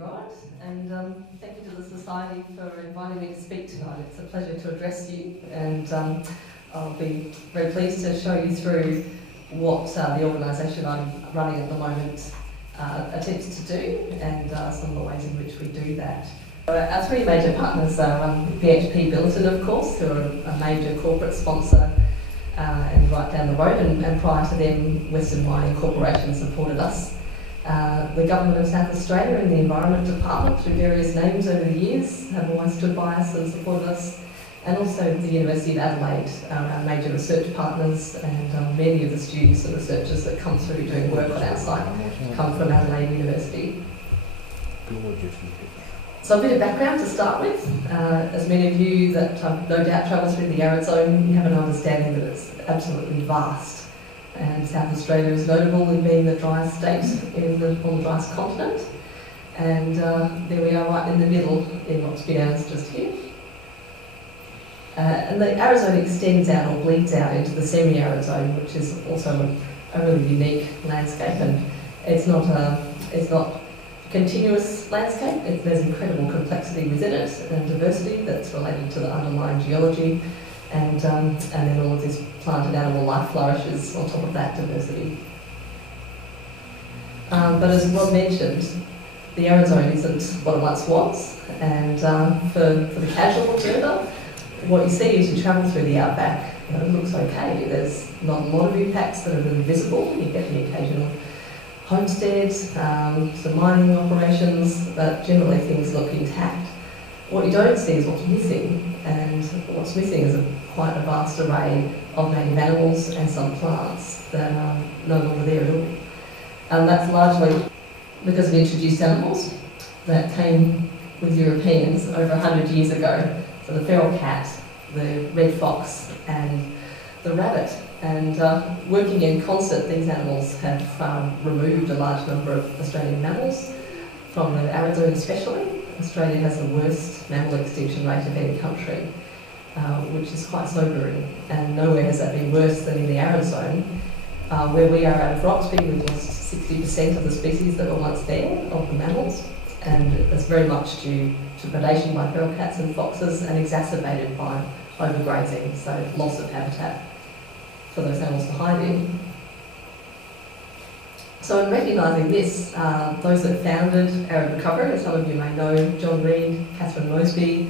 Rod, and thank you to the Society for inviting me to speak tonight. It's a pleasure to address you, and I'll be very pleased to show you through what the organisation I'm running at the moment attempts to do, and some of the ways in which we do that. Our three major partners are BHP Billiton, of course, who are a major corporate sponsor and right down the road, and prior to them, Western Mining Corporation supported us. The Government of South Australia and the Environment Department, through various names over the years, have always stood by us and supported us, and also the University of Adelaide are our major research partners, and many of the students and researchers that come through doing work on our site come from Adelaide University. So a bit of background to start with. As many of you that no doubt travel through the Arid Zone, you have an understanding that it's absolutely vast. And South Australia is notable in being the driest state on the driest continent. And there we are right in the middle in Roxby Downs just here. And the Arid Zone extends out or bleeds out into the semi-arid zone, which is also a really unique landscape. And it's not a continuous landscape. There's incredible complexity within it and diversity that's related to the underlying geology. And then all of this plant and animal life flourishes on top of that diversity. But as Rod mentioned, the Arid Zone isn't what it once was, and for the casual observer, what you see as you travel through the outback, it looks okay. There's not a lot of impacts that are really visible. You get the occasional homesteads, some mining operations, but generally things look intact. What you don't see is what's missing, and what's missing is quite a vast array of native animals and some plants that are no longer there at all. And that's largely because of introduced animals that came with Europeans over 100 years ago. So the feral cat, the red fox and the rabbit. And working in concert, these animals have removed a large number of Australian mammals from the Arid Zone especially. Australia has the worst mammal extinction rate of any country, which is quite sobering, and nowhere has that been worse than in the Arid Zone, where we are out of Roxby. We've lost 60% of the species that were once there, of the mammals, and it's very much due to predation by feral cats and foxes and exacerbated by overgrazing, so loss of habitat for those animals to hide in. So in recognising this, those that founded Arid Recovery, as some of you may know, John Reid, Catherine Mosby,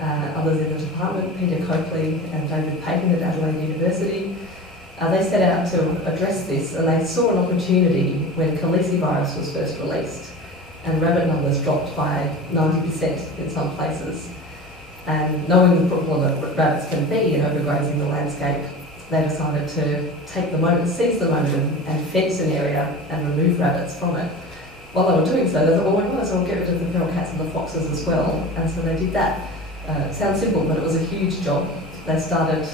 others in the department, Peter Coakley and David Payton at Adelaide University, they set out to address this, and they saw an opportunity when calicivirus was first released and rabbit numbers dropped by 90% in some places. And knowing the problem that rabbits can be in overgrazing the landscape, they decided to take the moment, seize the moment and fence an area and remove rabbits from it. While they were doing so, they thought, well, we might as well get rid of the feral cats and the foxes as well. And so they did that. It sounds simple, but it was a huge job. They started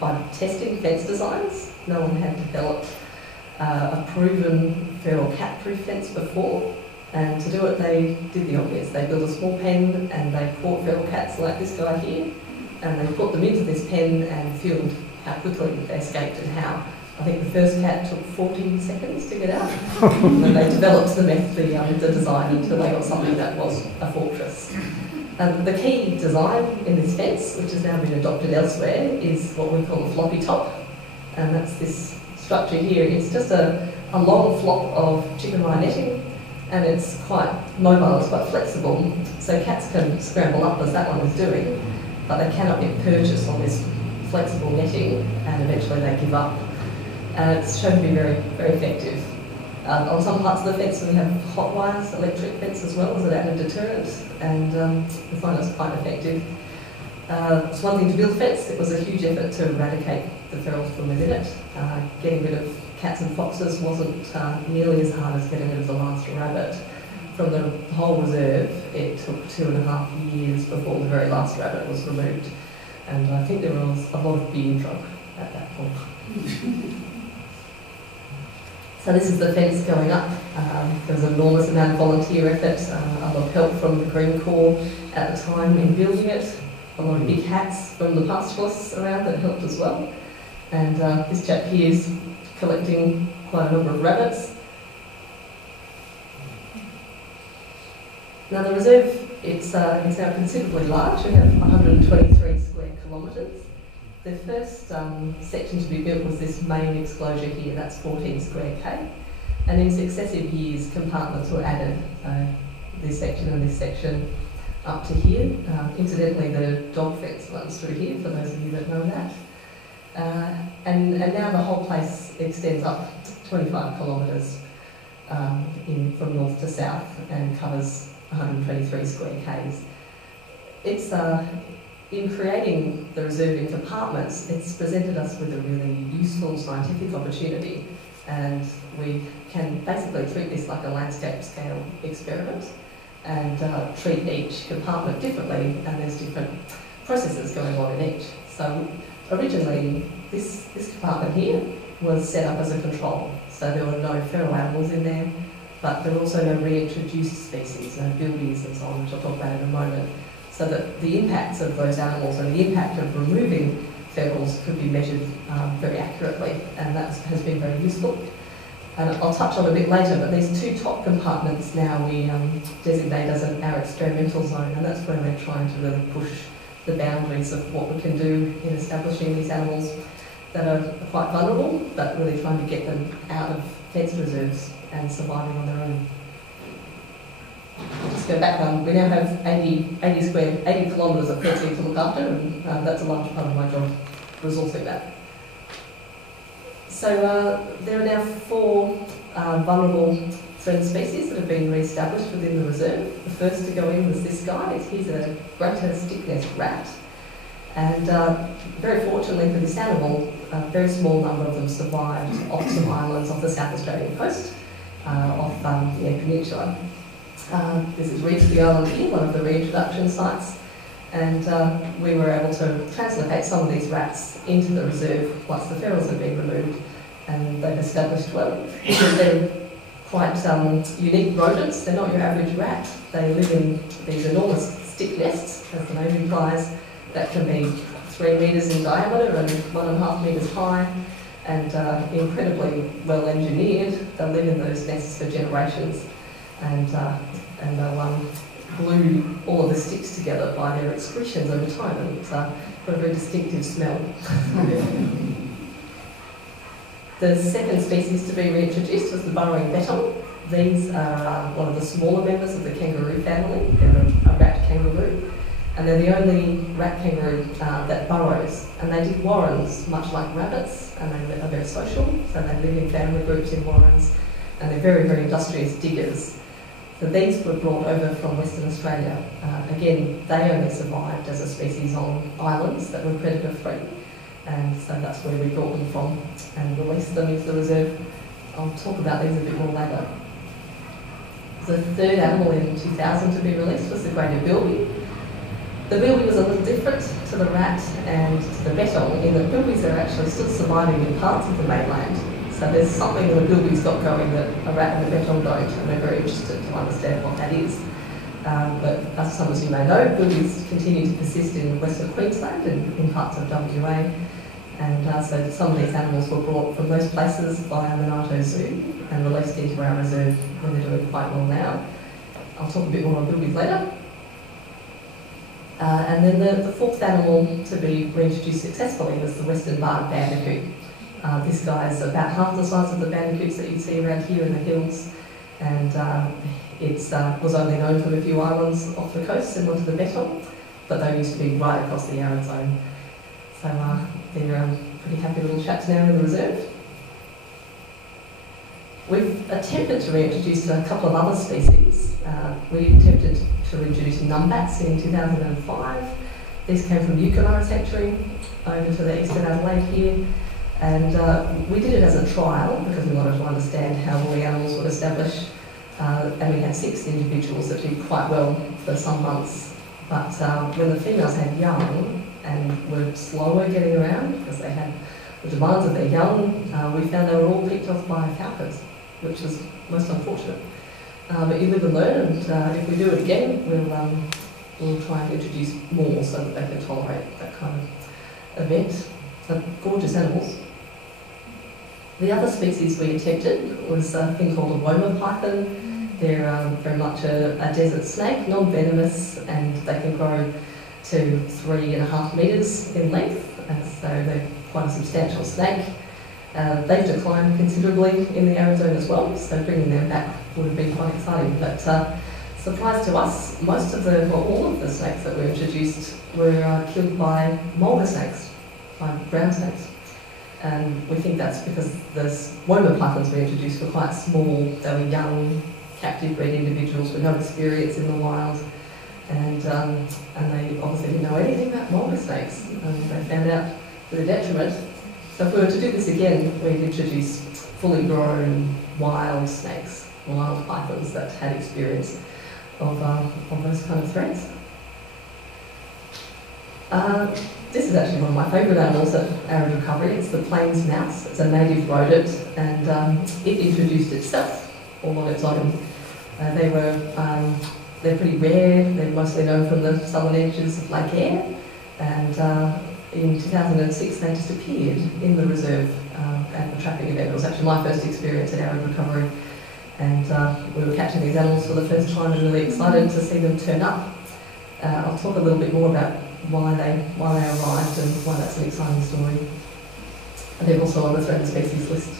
by testing fence designs. No one had developed a proven feral cat-proof fence before. And to do it, they did the obvious. They built a small pen and they caught feral cats like this guy here. And they put them into this pen and filmed how quickly they escaped and how. I think the first cat took 14 seconds to get out. And then they developed the design until they got something that was a fortress. The key design in this fence, which has now been adopted elsewhere, is what we call a floppy top. And that's this structure here. It's just a long flop of chicken wire netting, and it's quite mobile, it's quite flexible. So cats can scramble up as that one is doing, but they cannot get purchase on this flexible netting, and eventually they give up. And it's shown to be very, very effective. On some parts of the fence we have hot wires, electric fence as well as an added deterrent, and we find it's quite effective. It's one thing to build a fence. It was a huge effort to eradicate the ferals from within it. Getting rid of cats and foxes wasn't nearly as hard as getting rid of the last rabbit. From the whole reserve, it took 2.5 years before the very last rabbit was removed. And I think there was a lot of beer drunk at that point. So this is the fence going up. There was an enormous amount of volunteer effort, a lot of help from the Green Corps at the time in building it, a lot of big hats from the pastoralists around that helped as well. And this chap here is collecting quite a number of rabbits. Now the reserve, it's now considerably large. We have 123 square kilometres. The first section to be built was this main exclosure here, that's 14 square K. And in successive years, compartments were added, this section and this section up to here. Incidentally, the dog fence runs through here, for those of you that know that. And now the whole place extends up 25 kilometres from north to south and covers 123 square Ks. It's in creating the reserve in compartments, it's presented us with a really useful scientific opportunity, and we can basically treat this like a landscape scale experiment and treat each compartment differently, and there's different processes going on in each. So originally this compartment here was set up as a control, so there were no feral animals in there, but there were also no reintroduced species, no bilbies and so on, which I'll talk about in a moment, so that the impacts of those animals and the impact of removing ferals could be measured very accurately, and that has been very useful. And I'll touch on a bit later, but these two top compartments now we designate as our experimental zone, and that's where we're trying to really push the boundaries of what we can do in establishing these animals that are quite vulnerable, but really trying to get them out of fenced reserves and surviving on their own. I'll just go back, we now have 80 kilometres of fencing to look after, and that's a large part of my job, resourcing that. So there are now 4 vulnerable threatened species that have been re-established within the reserve. The first to go in was this guy. He's a greater stick-nest rat. And very fortunately for this animal, a very small number of them survived off some islands off the South Australian coast, off the Eyre Peninsula. This is Roxby Downs here, one of the reintroduction sites, and we were able to translocate some of these rats into the reserve once the ferals had been removed, and they've established well. They're quite unique rodents. They're not your average rat. They live in these enormous stick nests, as the name implies, that can be 3 metres in diameter and 1.5 metres high, and incredibly well engineered. They'll live in those nests for generations, and they'll glue all of the sticks together by their excretions over time, and it's got a very distinctive smell. The second species to be reintroduced was the burrowing bettong. These are one of the smaller members of the kangaroo family. They're a rat kangaroo, and they're the only rat kangaroo that burrows. And they dig warrens, much like rabbits, and they are very social, so they live in family groups in warrens, and they're very, very industrious diggers. So these were brought over from Western Australia. Again, they only survived as a species on islands that were predator-free, and so that's where we brought them from and released them into the reserve. I'll talk about these a bit more later. The third animal in 2000 to be released was the greater bilby. The bilby was a little different to the rat and to the bettong in that bilbies are actually still surviving in parts of the mainland. So there's something that a bilby's got going that a rat and a bettong don't, and we're very interested to understand what that is. But as some of you may know, bilbies continue to persist in Western Queensland and in parts of WA. And so some of these animals were brought from those places by Monarto Zoo and released into our reserve, where they're doing quite well now. I'll talk a bit more on bilbies later. And then the fourth animal to be reintroduced successfully was the western barred bandicoot. This guy is about half the size of the bandicoots that you'd see around here in the hills, and it was only known from a few islands off the coast, similar to the bettong, but they used to be right across the arid zone. So they're pretty happy little chaps now in the reserve. We've attempted to reintroduce a couple of other species. We attempted to reintroduce numbats in 2005. These came from Yukon Sanctuary over to the east of Adelaide here. And we did it as a trial because we wanted to understand how all the animals would establish. And we had 6 individuals that did quite well for some months. But when the females had young and were slower getting around because they had the demands of their young, we found they were all picked off by falcons, which was most unfortunate. But you live and learn, and if we do it again, we'll try and introduce more so that they can tolerate that kind of event. They're gorgeous animals. The other species we attempted was a thing called a woma python. They're very much a desert snake, non-venomous, and they can grow to 3.5 metres in length, and so they're quite a substantial snake. They've declined considerably in the arid zone as well, so bringing them back would have been quite exciting. But surprise to us, most of the, well, all of the snakes that were introduced were killed by mulga snakes, by ground snakes. And we think that's because the wormer pythons we introduced were quite small. They were young, captive bred individuals with no experience in the wild, and they obviously didn't know anything about mulga snakes, and they found out to the detriment. So if we were to do this again, we'd introduce fully grown wild snakes, wild pythons that had experience of those kind of threats. This is actually one of my favourite animals at Arid Recovery. It's the plains mouse. It's a native rodent, and it introduced itself all on its own. They're pretty rare. They're mostly known from the southern edges of Lake Eyre, and in 2006 they just appeared in the reserve at the trapping event. It was actually my first experience at Arid Recovery, and we were catching these animals for the first time and really excited to see them turn up. I'll talk a little bit more about why they arrived and why that's an exciting story. And they're also on the threatened species list.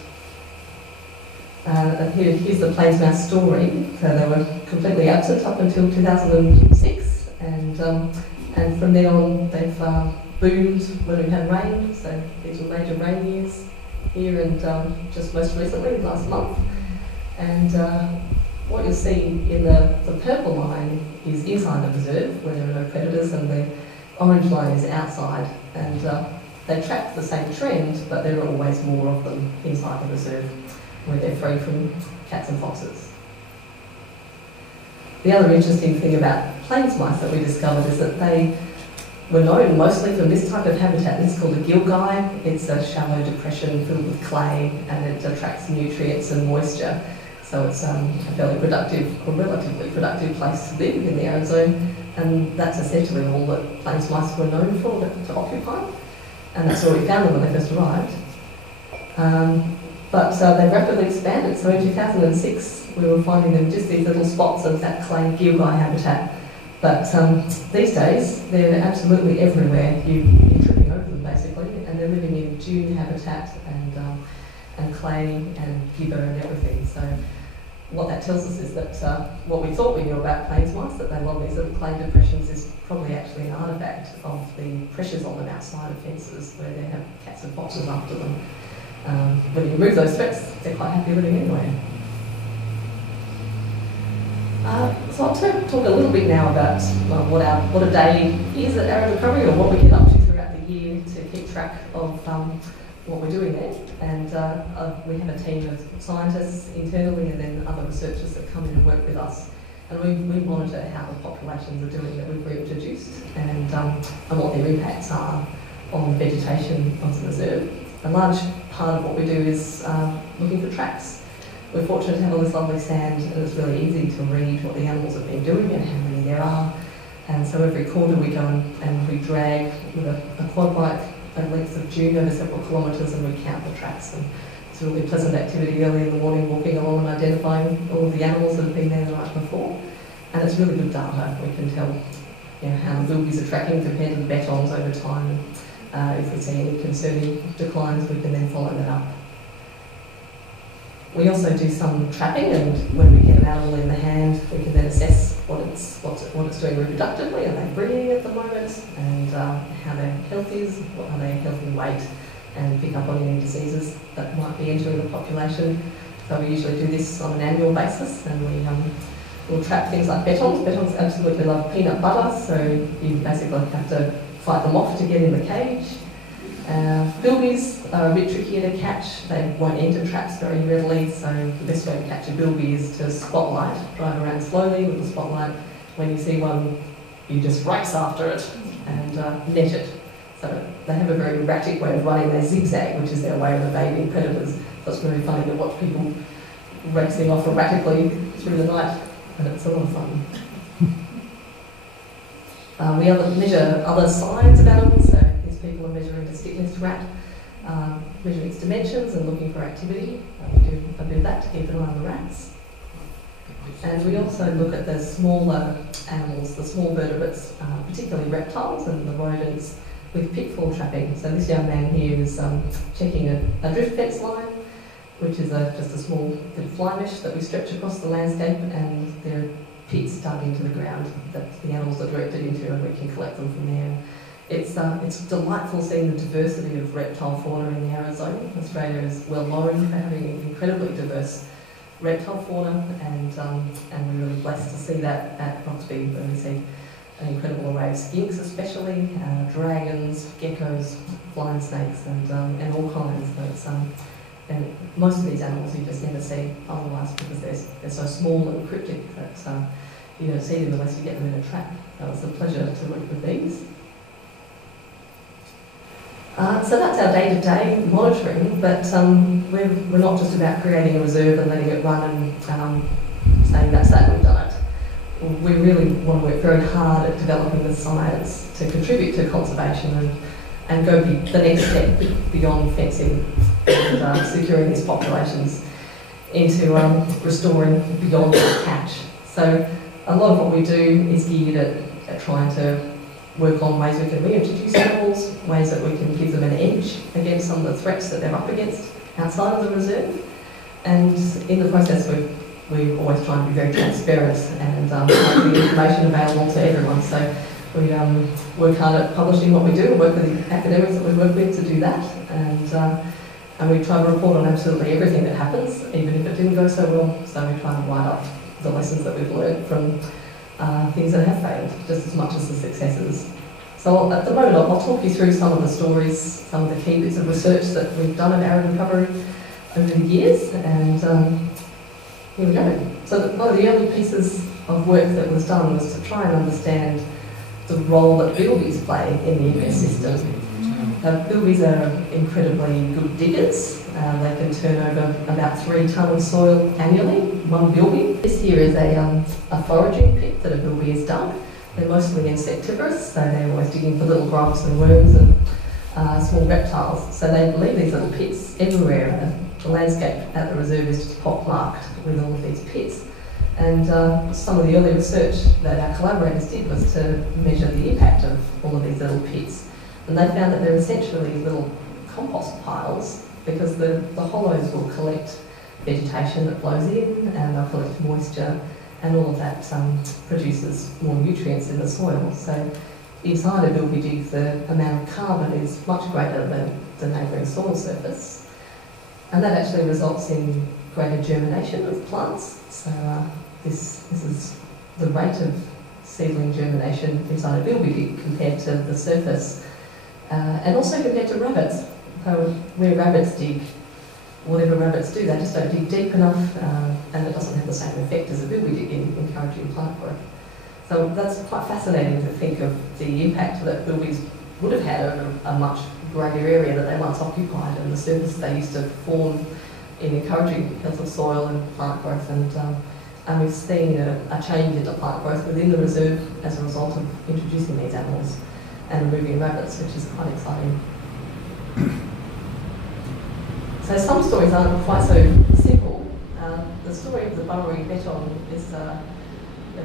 Here's the plains mouse story. So they were completely absent up until 2006, and from then on they've boomed when we had rain. So these were major rain years here, and just most recently, last month. And what you'll see in the purple line is inside the reserve, where there are no predators, and the orange line is outside. And they track the same trend, but there are always more of them inside the reserve, where they're free from cats and foxes. The other interesting thing about plains mice that we discovered is that they were known mostly from this type of habitat. This is called a gilgai. It's a shallow depression filled with clay, and it attracts nutrients and moisture. So it's a fairly productive, or relatively productive place to live in the arid zone, and that's essentially all that plains mice were known for, to occupy. And that's where we found them when they first arrived. But they rapidly expanded. So in 2006, we were finding them just these little spots of that clay gilgai habitat. But these days, they're absolutely everywhere. You're tripping over them basically, and they're living in dune habitat and clay and gibber and everything. So what that tells us is that what we thought we knew about plains mice, that they love these little clay depressions, is probably actually an artefact of the pressures on them outside of fences, where they have cats and foxes after them. When you remove those threats, they're quite happy living anyway. So I'll talk a little bit now about what a day is at Arid Recovery, or what we get up to throughout the year to keep track of what we're doing there. And we have a team of scientists internally, and then other researchers that come in and work with us. And we monitor how the populations are doing that we've reintroduced, and what their impacts are on the vegetation of the reserve. A large part of what we do is looking for tracks. We're fortunate to have all this lovely sand, and it's really easy to read what the animals have been doing and how many there are. And so every quarter we go and we drag with a quad bike a length of dune over several kilometres, and we count the tracks. And it's a really pleasant activity early in the morning, walking along and identifying all of the animals that have been there the night before. And it's really good data. We can tell how the wilbies are tracking compared to the betons over time. If we see any concerning declines, we can then follow that up. We also do some trapping, and when we get an animal in the hand, we can then assess what it's doing reproductively. Are they breeding at the moment, and how their health is, what are their health and weight, and pick up on any diseases that might be entering the population. So we usually do this on an annual basis, and we'll trap things like betons. Betons absolutely love peanut butter, so you basically have to fight them off to get in the cage. Bilbies are a bit trickier to catch. They won't enter traps very readily, so the best way to catch a bilby is to spotlight, drive around slowly with the spotlight. When you see one, you just race after it and net it. So they have a very erratic way of running. They zigzag, which is their way of evading predators. So it's very funny to watch people racing off erratically through the night, and it's a lot of fun. We measure other signs of animals. So these people are measuring the stick-nest rat, measuring its dimensions and looking for activity. We do a bit of that to keep an eye on the rats. And we also look at the smaller animals, the small vertebrates, particularly reptiles and the rodents, with pitfall trapping. So this young man here is checking a drift fence line, which is just a small bit of fly mesh that we stretch across the landscape, and there are pits dug into the ground that the animals are directed into, and we can collect them from there. It's delightful seeing the diversity of reptile fauna in the Arid zone. Australia is well known for having an incredibly diverse reptile fauna, and we're really blessed to see that at Roxby, where we see an incredible array of skinks, especially dragons, geckos, flying snakes, and all kinds. And most of these animals you just never see otherwise, because they're so small and cryptic that you don't see them unless you get them in a trap. So it's a pleasure to work with these. So that's our day-to-day monitoring, but we're not just about creating a reserve and letting it run and saying that's that, we've done it. We really want to work very hard at developing the science to contribute to conservation and go the next step beyond fencing and securing these populations into restoring beyond the catch. So a lot of what we do is geared at trying to work on ways we can reintroduce animals, ways that we can give them an edge against some of the threats that they're up against outside of the reserve. And in the process, we're always trying to be very transparent and make the information available to everyone. So we work hard at publishing what we do, and work with the academics that we work with to do that. And we try to report on absolutely everything that happens, even if it didn't go so well. So we try to write up the lessons that we've learned from things that have failed, just as much as the successes. So at the moment, I'll talk you through some of the stories, some of the key bits of research that we've done at Arid Recovery over the years, and here we go. So one of the early pieces of work that was done was to try and understand the role that bilbies play in the ecosystem. Bilbies are incredibly good diggers. They can turn over about 3 tonnes of soil annually, one bilby. This here is a foraging pit that a bilby has dug. They're mostly insectivorous, so they're always digging for little grubs and worms and small reptiles. So they leave these little pits everywhere. The landscape at the reserve is just pock-marked with all of these pits. And some of the early research that our collaborators did was to measure the impact of all of these little pits. And they found that they're essentially little compost piles, because the hollows will collect vegetation that flows in, and they'll collect moisture, and all of that produces more nutrients in the soil. So inside a bilby dig, the amount of carbon is much greater than the neighbouring soil surface. And that actually results in greater germination of plants. So this is the rate of seedling germination inside a bilby dig compared to the surface. And also compared to rabbits. Where rabbits dig, whatever rabbits do, they just don't dig deep enough, and it doesn't have the same effect as a bilby dig in encouraging plant growth. So that's quite fascinating to think of the impact that bilbies would have had over a much greater area that they once occupied, and the service they used to form in encouraging health of soil and plant growth. And we've seen a change in the plant growth within the reserve as a result of introducing these animals and removing rabbits, which is quite exciting. So some stories aren't quite so simple. The story of the burrowing beton is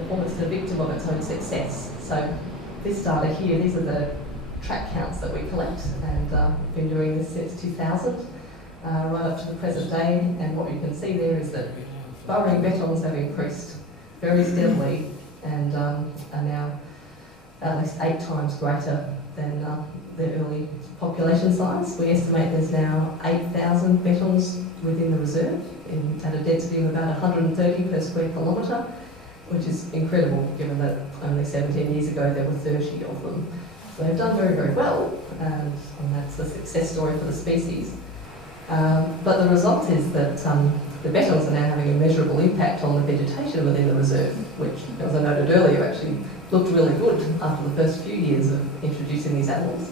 almost a victim of its own success. So this data here, these are the track counts that we collect, and we've been doing this since 2000, right up to the present day. And what you can see there is that burrowing betons have increased very steadily, and are now at least 8 times greater than the early population size. We estimate there's now 8,000 betons within the reserve at a density of about 130 per square kilometre, which is incredible given that only 17 years ago there were 30 of them. So they've done very, very well, and that's a success story for the species. But the result is that the betons are now having a measurable impact on the vegetation within the reserve, which, as I noted earlier, actually looked really good after the first few years of introducing these animals.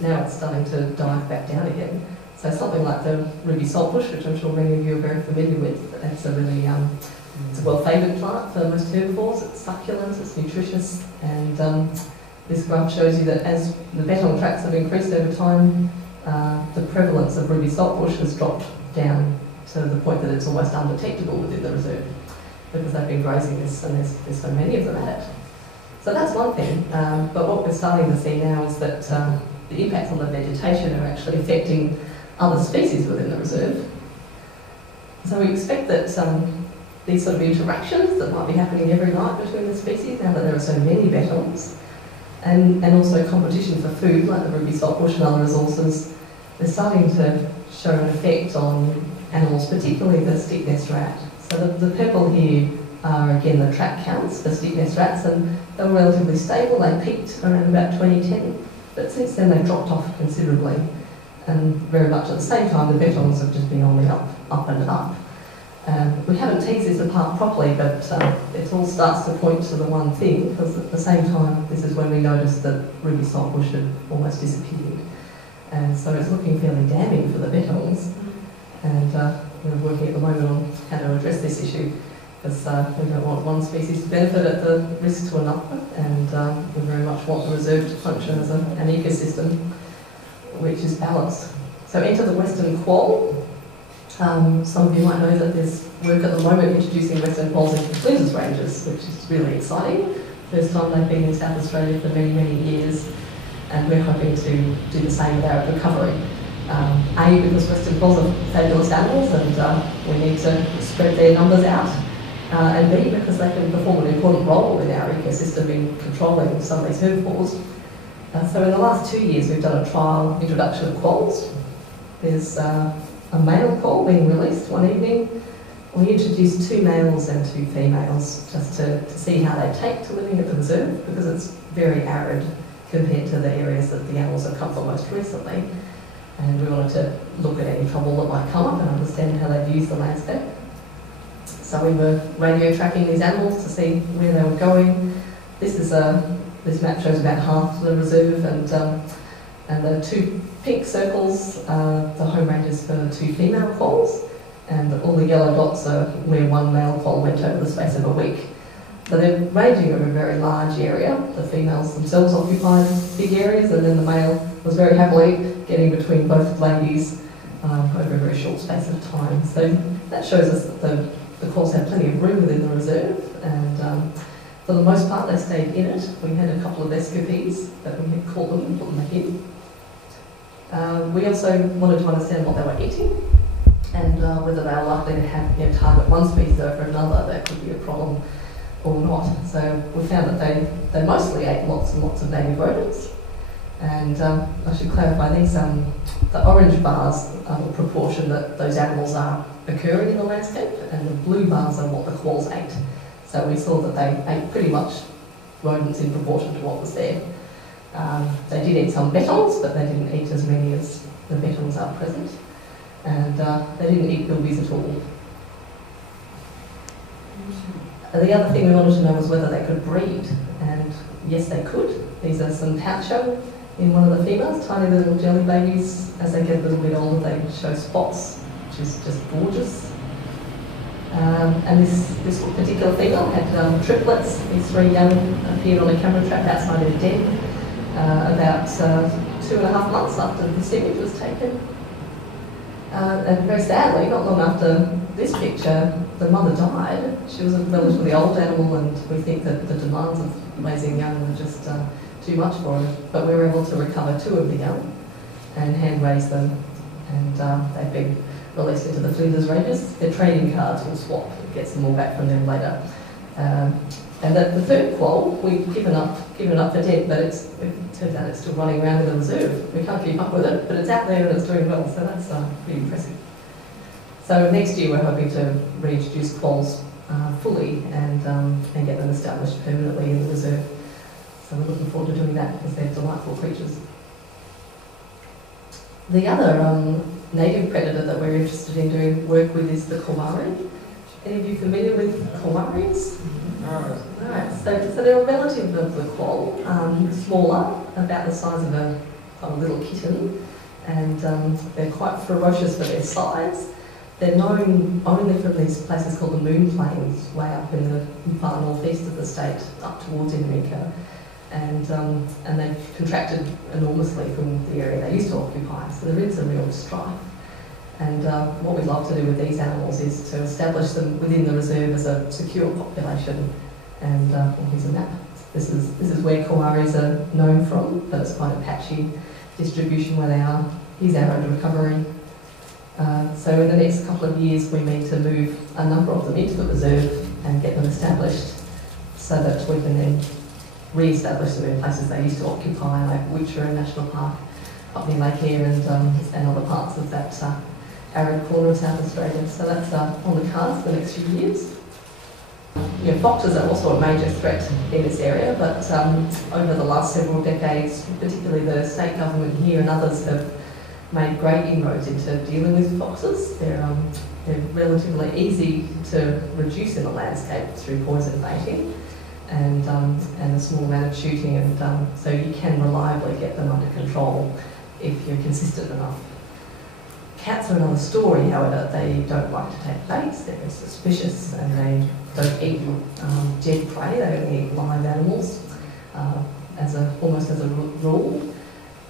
Now it's starting to dive back down again. So something like the ruby saltbush, which I'm sure many of you are very familiar with, it's a really it's a well-favoured plant for most herbivores. It's succulent, it's nutritious, and this graph shows you that as the beton tracts have increased over time, the prevalence of ruby saltbush has dropped down to the point that it's almost undetectable within the reserve. because they've been grazing this and there's so many of them at it. So that's one thing, but what we're starting to see now is that the impacts on the vegetation are actually affecting other species within the reserve. So we expect that these sort of interactions that might be happening every night between the species, now that there are so many betons, and also competition for food, like the ruby saltbush and other resources, they're starting to show an effect on animals, particularly the stick-nest rat. So the purple here are again the trap counts for stick-nest rats, and they were relatively stable. They peaked around about 2010, but since then they've dropped off considerably. And very much at the same time, the betons have just been on the up and up. We haven't teased this apart properly, but it all starts to point to the one thing, because at the same time, this is when we noticed that ruby saltbush had almost disappeared. And so it's looking fairly damning for the betons. And we're working at the moment on how to address this issue, because we don't want one species to benefit at the risk to another, and we very much want the reserve to function as an ecosystem which is balanced. So enter the western quoll. Some of you might know that there's work at the moment introducing western quolls into Flinders ranges, which is really exciting. First time they've been in South Australia for many, many years, and we're hoping to do the same with Arid Recovery. A, because western quolls are fabulous animals and we need to spread their numbers out, and B, because they can perform an important role in our ecosystem in controlling some of these herbivores. So in the last 2 years we've done a trial introduction of quolls. There's a male quoll being released one evening. We introduced 2 males and 2 females just to see how they take to living at the reserve, because it's very arid compared to the areas that the animals have come from most recently. And we wanted to look at any trouble that might come up and understand how they'd use the landscape. So we were radio tracking these animals to see where they were going. This map shows about half the reserve, and the 2 pink circles are the home ranges for the 2 female quolls, and all the yellow dots are where 1 male quoll went over the space of a week. So they're ranging over a very large area. The females themselves occupied big areas, and then the male was very happily getting between both ladies over a very short space of time. So that shows us that the quolls have plenty of room within the reserve, and for the most part they stayed in it. We had a couple of escapees, but we had caught them and put them back in. We also wanted to understand what they were eating, and whether they were likely to have, target one species over another. That could be a problem or not. So we found that they mostly ate lots and lots of native rodents. And I should clarify, the orange bars are the proportion that those animals are occurring in the landscape, and the blue bars are what the quolls ate. So we saw that they ate pretty much rodents in proportion to what was there. They did eat some betons, but they didn't eat as many as the betons are present. And they didn't eat bilbies at all. The other thing we wanted to know was whether they could breed, and yes they could. These are some poucher in one of the females, tiny little jelly babies. As they get a little bit older they show spots, which is just gorgeous. And this particular female had triplets. These 3 young appeared on a camera trap outside her den about 2.5 months after this image was taken. And very sadly, not long after this picture, the mother died. She was a relatively old animal, and we think that the demands of raising young were just too much for her. But we were able to recover 2 of the young and hand raise them, and they've been released into the Flinders ranges. Their trading cards will swap and get some more back from them later. And the 3rd quoll, we've given up for dead, but it turns out it's still running around in the reserve. We can't keep up with it, but it's out there and it's doing well, so that's pretty impressive. So next year we're hoping to reintroduce quolls fully and get them established permanently in the reserve. So we're looking forward to doing that, because they're delightful creatures. The other native predator that we're interested in doing work with is the kowari. Any of you familiar with kowaris? No. Alright, so they're a relative of the quoll, smaller, about the size of a little kitten, and they're quite ferocious for their size. They're known only from these places called the Moon Plains, way up in the far northeast of the state, up towards Indonesia. And they've contracted enormously from the area they used to occupy, so there is a real strife. And what we'd love to do with these animals is to establish them within the reserve as a secure population. And well, here's a map. This is where koaris are known from, but it's quite a patchy distribution where they are. Here's Arid Recovery. So in the next couple of years we need to move a number of them into the reserve and get them established so that we can then re-establish them in places they used to occupy, like Witcher National Park up near Lake Eyre and other parts of that arid corner of South Australia. So that's on the cards for the next few years. You know, foxes are also a major threat in this area, but over the last several decades, particularly the state government here and others have made great inroads into dealing with foxes. They're relatively easy to reduce in the landscape through poison baiting and a small amount of shooting, and so you can reliably get them under control if you're consistent enough. Cats are another story, however. They don't like to take baits, they're very suspicious, and they don't eat dead prey, they only eat live animals, almost as a rule.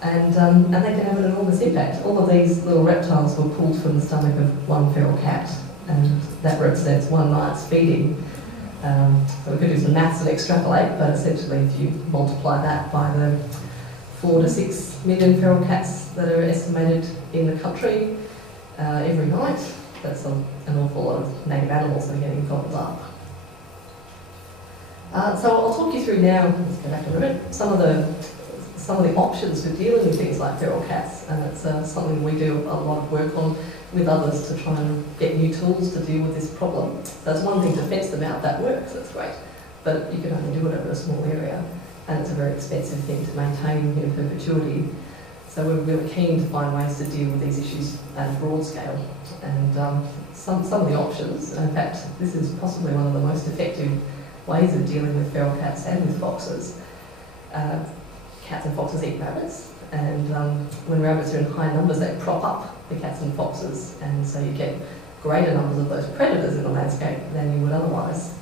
And they can have an enormous impact. All of these little reptiles were pulled from the stomach of one feral cat, and that represents one night's feeding. So we could do some maths and extrapolate, but essentially if you multiply that by the 4 to 6 million feral cats that are estimated in the country every night, that's an awful lot of native animals that are getting gobbled up. So I'll talk you through now, let's go back a minute, some of the options for dealing with things like feral cats, and it's something we do a lot of work on with others to try and get new tools to deal with this problem. So it's one thing to fence them out, that works, that's great, but you can only do it over a small area, and it's a very expensive thing to maintain in perpetuity. So we're really keen to find ways to deal with these issues at a broad scale. And some of the options, in fact, this is possibly one of the most effective ways of dealing with feral cats and with foxes. Cats and foxes eat rabbits, and when rabbits are in high numbers, they prop up the cats and foxes, and so you get greater numbers of those predators in the landscape than you would otherwise.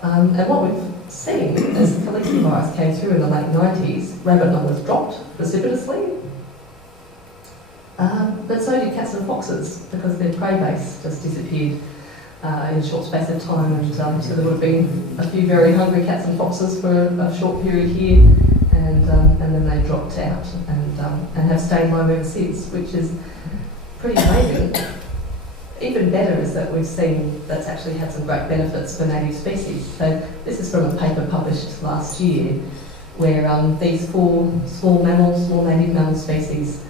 And what we've seen as the Khaleesi virus came through in the late 90s, rabbit numbers dropped precipitously, but so did cats and foxes, because their prey base just disappeared in a short space of time, and so there would have been a few very hungry cats and foxes for a short period here, and then they dropped out and have stayed low ever since, which is pretty amazing. Even better is that we've seen that's actually had some great benefits for native species. So this is from a paper published last year, where these 4 small native mammal species,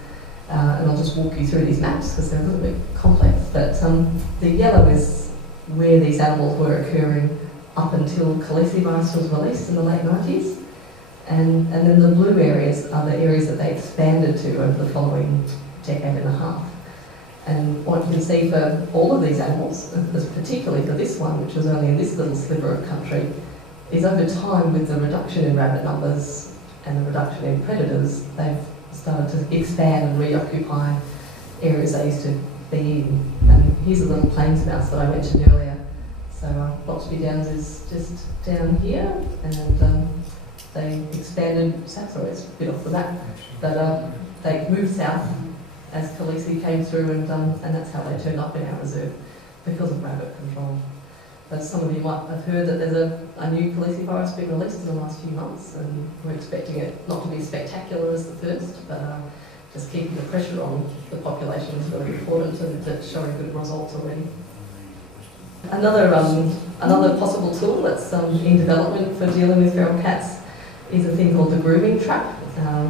and I'll just walk you through these maps because they're a little bit complex, but the yellow is where these animals were occurring up until Khaleesi virus was released in the late 90s. And then the blue areas are the areas that they expanded to over the following decade and a half. And what you can see for all of these animals, particularly for this one, which was only in this little sliver of country, is over time, with the reduction in rabbit numbers and the reduction in predators, they've started to expand and reoccupy areas they used to be in. And here's a little plains mouse that I mentioned earlier. So Roxby Downs is just down here, and they expanded south, sorry, it's a bit off the map, but they moved south as Khaleesi came through, and that's how they turned up in our reserve, because of rabbit control. But some of you might have heard that there's a new Khaleesi virus being released in the last few months, and we're expecting it not to be spectacular as the first, but just keeping the pressure on the population is really important, and it's showing good results already. Another possible tool that's in development for dealing with feral cats is a thing called the grooming trap.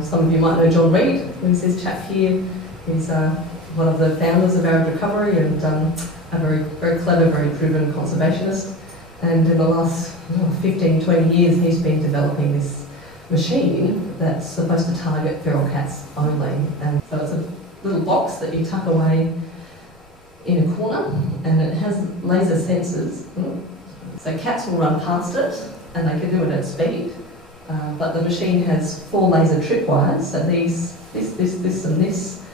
Some of you might know John Reid, who's this chap here. He's one of the founders of Arid Recovery, and a very, very clever, very proven conservationist. And in the last 15, 20 years, he's been developing this machine that's supposed to target feral cats only. And so it's a little box that you tuck away in a corner, and it has laser sensors. So cats will run past it, and they can do it at speed. But the machine has 4 laser tripwires, so this, and this.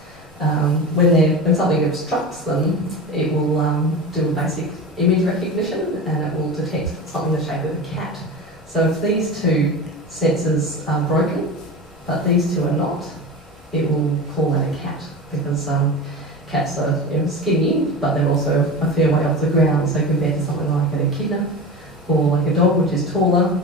When something obstructs them, it will do a basic image recognition, and it will detect something the shape of a cat. So if these 2 sensors are broken, but these 2 are not, it will call that a cat, because Cats are skinny, but they're also a fair way off the ground, so compared to something like an echidna or like a dog, which is taller,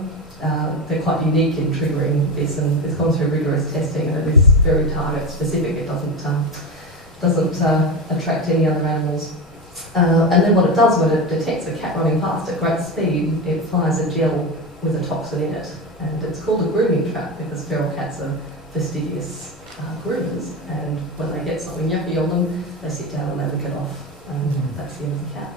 they're quite unique in triggering this, and it's gone through rigorous testing, and it is very target specific. It doesn't attract any other animals. And then what it does when it detects a cat running past at great speed, it fires a gel with a toxin in it, and it's called a grooming trap because feral cats are fastidious groomers, and when they get something yucky on them, they sit down and they lick it off, and that's the end of the cat.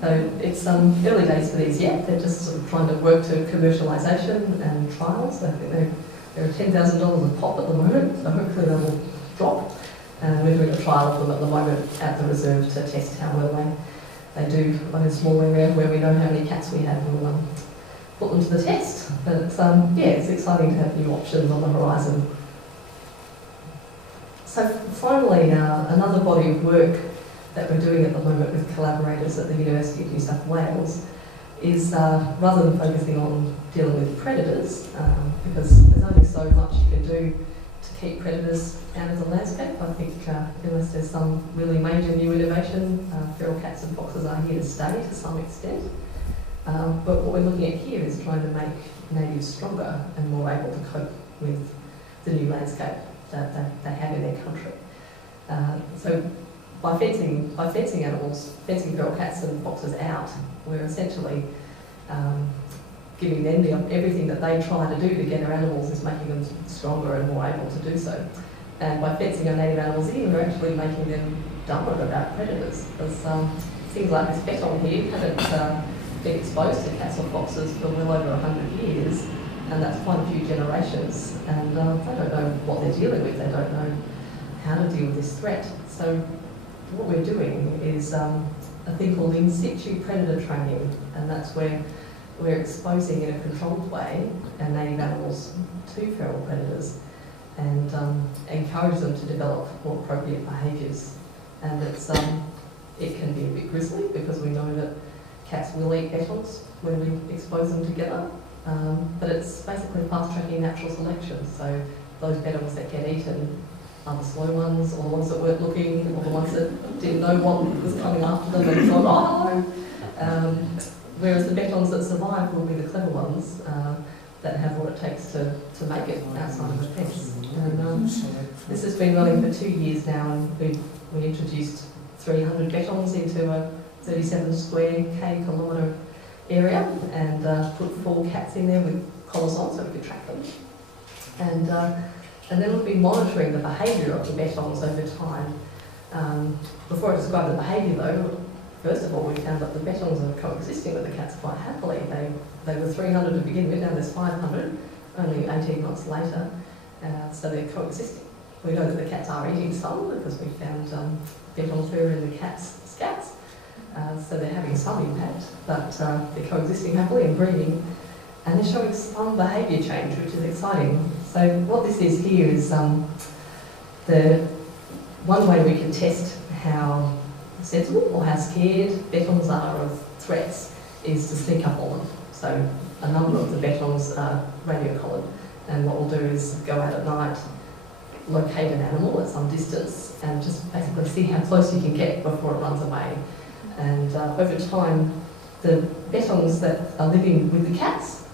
So it's early days for these yet. They're just sort of trying to work to commercialisation and trials. I think they're $10,000 a pop at the moment, so hopefully they will drop. And we're doing a trial of them at the moment at the reserve to test how well they do on a small area where we know how many cats we have. We'll put them to the test. But it's, it's exciting to have new options on the horizon. So finally, another body of work that we're doing at the moment with collaborators at the University of New South Wales is rather than focusing on dealing with predators, because there's only so much you can do to keep predators out of the landscape. I think unless there's some really major new innovation, feral cats and foxes are here to stay to some extent. But what we're looking at here is trying to make natives stronger and more able to cope with the new landscape that they have in their country. So by fencing animals, fencing feral cats and foxes out, we're essentially giving them everything that they try to do to get our animals is making them stronger and more able to do so. And by fencing our native animals in, we're actually making them dumber about predators. Because things like this bettong here haven't been exposed to cats or foxes for well over 100 years, and that's quite a few generations. And they don't know what they're dealing with. They don't know how to deal with this threat. So what we're doing is a thing called in situ predator training, and that's where we're exposing in a controlled way our native animals to feral predators and encourage them to develop more appropriate behaviours. And it can be a bit grisly because we know that cats will eat bettongs when we expose them together, but it's basically fast-tracking natural selection. So those bettongs that get eaten are the slow ones, or the ones that weren't looking, or the ones that didn't know what was coming after them and thought, oh! Whereas the bettongs that survive will be the clever ones that have what it takes to make it outside of the fence. And this has been running for 2 years now, and we introduced 300 bettongs into a 37 square kilometre area, and put 4 cats in there with collars on so we could track them. And then we've been monitoring the behaviour of the bettongs over time. Before I describe the behaviour though, first of all, we found that the bettongs are coexisting with the cats quite happily. They were 300 to begin with, now there's 500, only 18 months later, so they're coexisting. We know that the cats are eating some because we found bettong fur in the cats' scats, so they're having some impact, but they're coexisting happily and breeding, and they're showing some behaviour change, which is exciting. So what this is here is the one way we can test how sensible or how scared bettongs are of threats is to sneak up on them. So a number of the bettongs are radio collared, and what we'll do is go out at night, locate an animal at some distance, and just basically see how close you can get before it runs away. And over time, the bettongs that are living with the cats,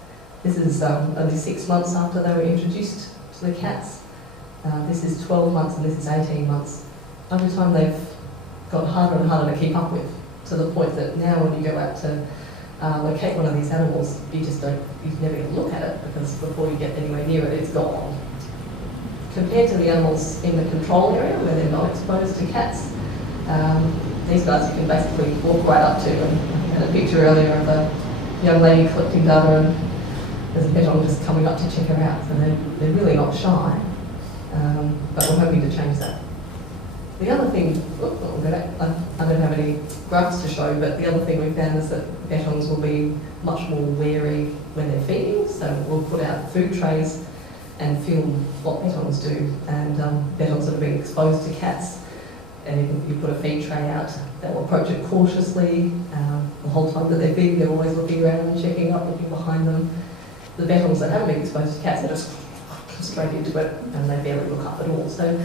this is only 6 months after they were introduced to the cats. This is 12 months and this is 18 months. Over time they've got harder and harder to keep up with, to the point that now when you go out to locate one of these animals, you never get a look at it, because before you get anywhere near it, it's gone. Compared to the animals in the control area where they're not exposed to cats, these guys you can basically walk right up to. And I had a picture earlier of a young lady collecting data, and there's a bettong just coming up to check her out, so they're really not shy, but we're hoping to change that. The other thing, I don't have any graphs to show, but the other thing we found is that bettongs will be much more wary when they're feeding, so we'll put out food trays and film what bettongs do, and bettongs that are being exposed to cats, and if you put a feed tray out, they'll approach it cautiously. The whole time that they're feeding, they're always looking around and checking up, looking behind them. The bettongs that haven't been exposed to cats, they just straight into it and they barely look up at all. So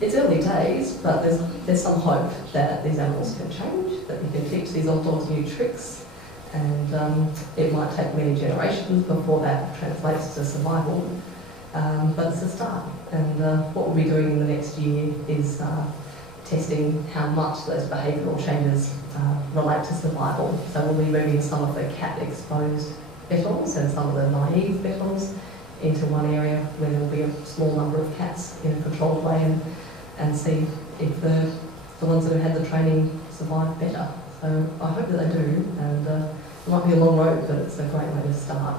It's early days, but there's some hope that these animals can change, that we can teach these old dogs new tricks, and it might take many generations before that translates to survival. But it's a start, and what we'll be doing in the next year is testing how much those behavioural changes relate to survival. So we'll be moving some of the cat-exposed bettles and some of the naive bettles into one area where there will be a small number of cats in a controlled way, and see if the ones that have had the training survive better. So I hope that they do, and it might be a long road, but it's a great way to start.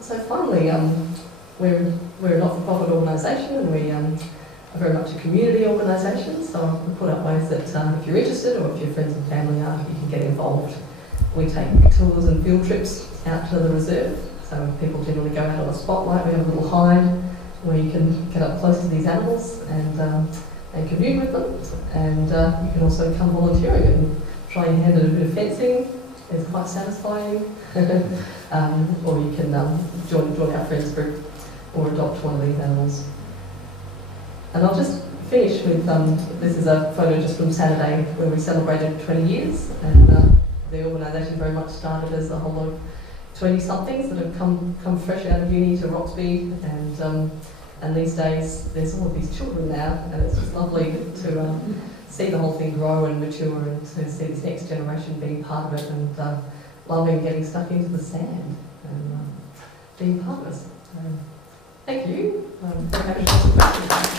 So finally, we're a not-for-profit organisation, and we are very much a community organisation, so we put up ways that if you're interested, or if your friends and family are, you can get involved. We take tours and field trips out to the reserve, so people generally go out on a spotlight. We have a little hide where you can get up close to these animals and commune with them, and you can also come volunteering and try your hand at a bit of fencing. It's quite satisfying. Or you can join our friends group or adopt one of these animals. And I'll just finish with, this is a photo just from Saturday where we celebrated 20 years, and the organisation very much started as a whole lot of 20-somethings that have come fresh out of uni to Roxby, and these days there's all of these children now, and it's just lovely to see the whole thing grow and mature, and to see this next generation being part of it, and loving getting stuck into the sand and being part of us. Thank you. I'm happy to answer questions.